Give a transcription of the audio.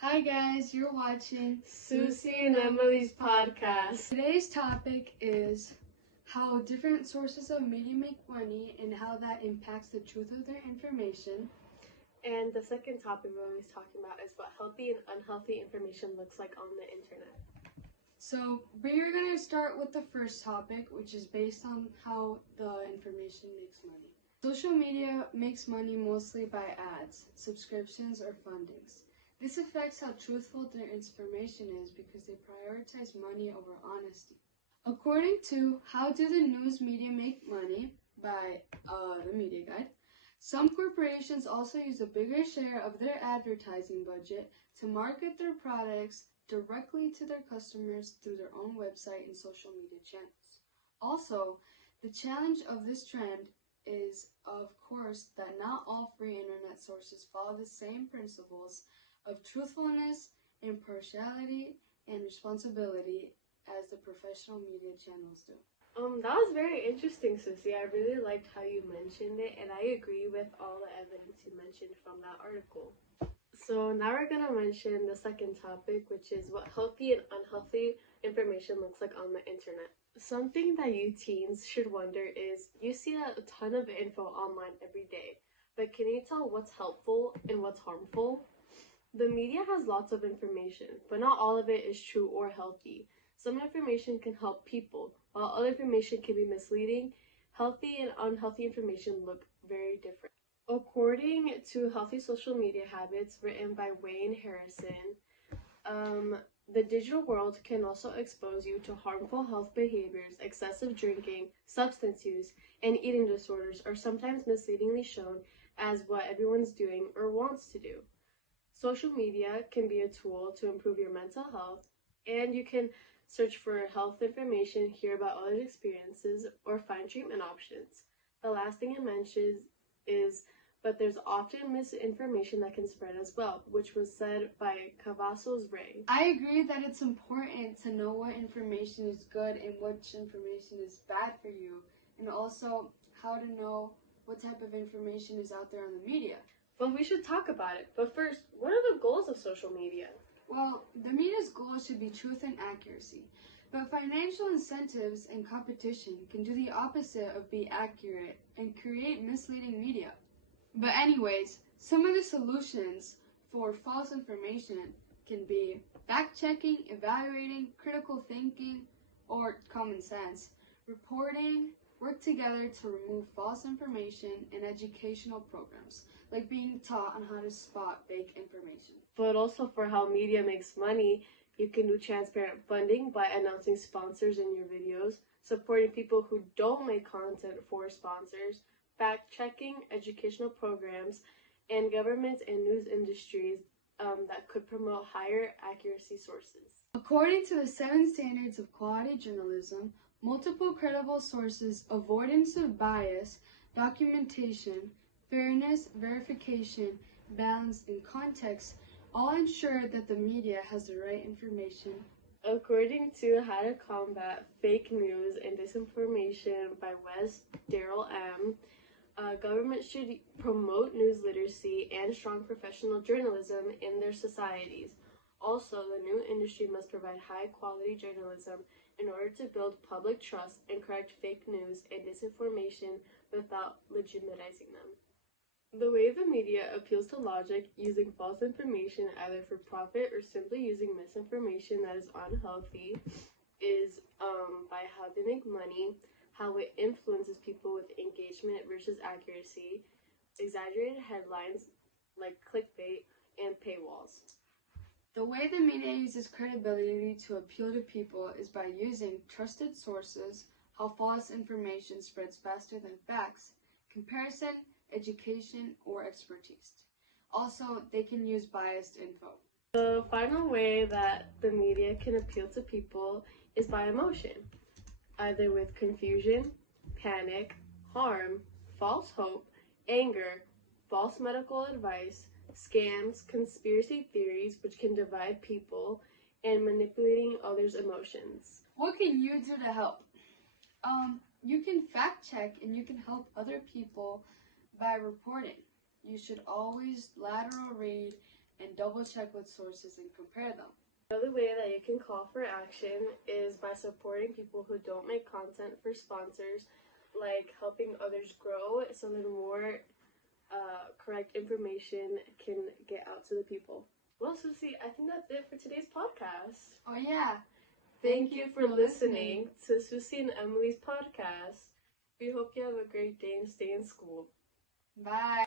Hi guys, you're watching Susie and Emily's podcast. Today's topic is how different sources of media make money and how that impacts the truth of their information. And the second topic we're always talking about is what healthy and unhealthy information looks like on the internet. So we're going to start with the first topic, which is based on how the information makes money. Social media makes money mostly by ads, subscriptions, or fundings. This affects how truthful their information is because they prioritize money over honesty. According to How Do the News Media Make Money by the Media Guide, some corporations also use a bigger share of their advertising budget to market their products directly to their customers through their own website and social media channels. Also, the challenge of this trend is, of course, that not all free internet sources follow the same principles of truthfulness, impartiality, and responsibility as the professional media channels do. That was very interesting, Susie. I really liked how you mentioned it, and I agree with all the evidence you mentioned from that article. So now we're going to mention the second topic, which is what healthy and unhealthy information looks like on the internet. Something that you teens should wonder is, you see a ton of info online every day, but can you tell what's helpful and what's harmful? The media has lots of information, but not all of it is true or healthy. Some information can help people, while other information can be misleading. Healthy and unhealthy information look very different. According to Healthy Social Media Habits, written by Wayne Harrison, the digital world can also expose you to harmful health behaviors. Excessive drinking, substance use, and eating disorders are sometimes misleadingly shown as what everyone's doing or wants to do. Social media can be a tool to improve your mental health, and you can search for health information, hear about others' experiences, or find treatment options. The last thing it mentions is, but there's often misinformation that can spread as well, which was said by Cavazos Ray. I agree that it's important to know what information is good and which information is bad for you, and also how to know what type of information is out there on the media. Well, we should talk about it. But first, what are the goals of social media? Well, the media's goal should be truth and accuracy, but financial incentives and competition can do the opposite of be accurate and create misleading media. But anyways, some of the solutions for false information can be fact-checking, evaluating, critical thinking, or common sense, reporting, work together to remove false information in educational programs, like being taught on how to spot fake information. But also for how media makes money, you can do transparent funding by announcing sponsors in your videos, supporting people who don't make content for sponsors, fact-checking educational programs, and governments and news industries that could promote higher accuracy sources. According to the 7 Standards of Quality Journalism, multiple credible sources, avoidance of bias, documentation, fairness, verification, balance, and context all ensure that the media has the right information. According to How to Combat Fake News and Disinformation by Wes Darrell M., government should promote news literacy and strong professional journalism in their societies. Also, the new industry must provide high-quality journalism in order to build public trust and correct fake news and disinformation without legitimizing them. The way the media appeals to logic, using false information either for profit or simply using misinformation that is unhealthy, is by how they make money, how it influences people with engagement versus accuracy, exaggerated headlines like clickbait, and paywalls. The way the media uses credibility to appeal to people is by using trusted sources, how false information spreads faster than facts, comparison, education, or expertise. Also, they can use biased info. The final way that the media can appeal to people is by emotion, either with confusion, panic, harm, false hope, anger, false medical advice, scams, conspiracy theories which can divide people, and manipulating others' emotions. What can you do to help? You can fact check and you can help other people by reporting. You should always lateral read and double check with sources and compare them. Another way that you can call for action is by supporting people who don't make content for sponsors, like helping others grow so that more correct information can get out to the people. Well, Susie, I think that's it for today's podcast. Oh yeah. Thank you for listening to Susie and Emily's podcast. We hope you have a great day and stay in school. Bye.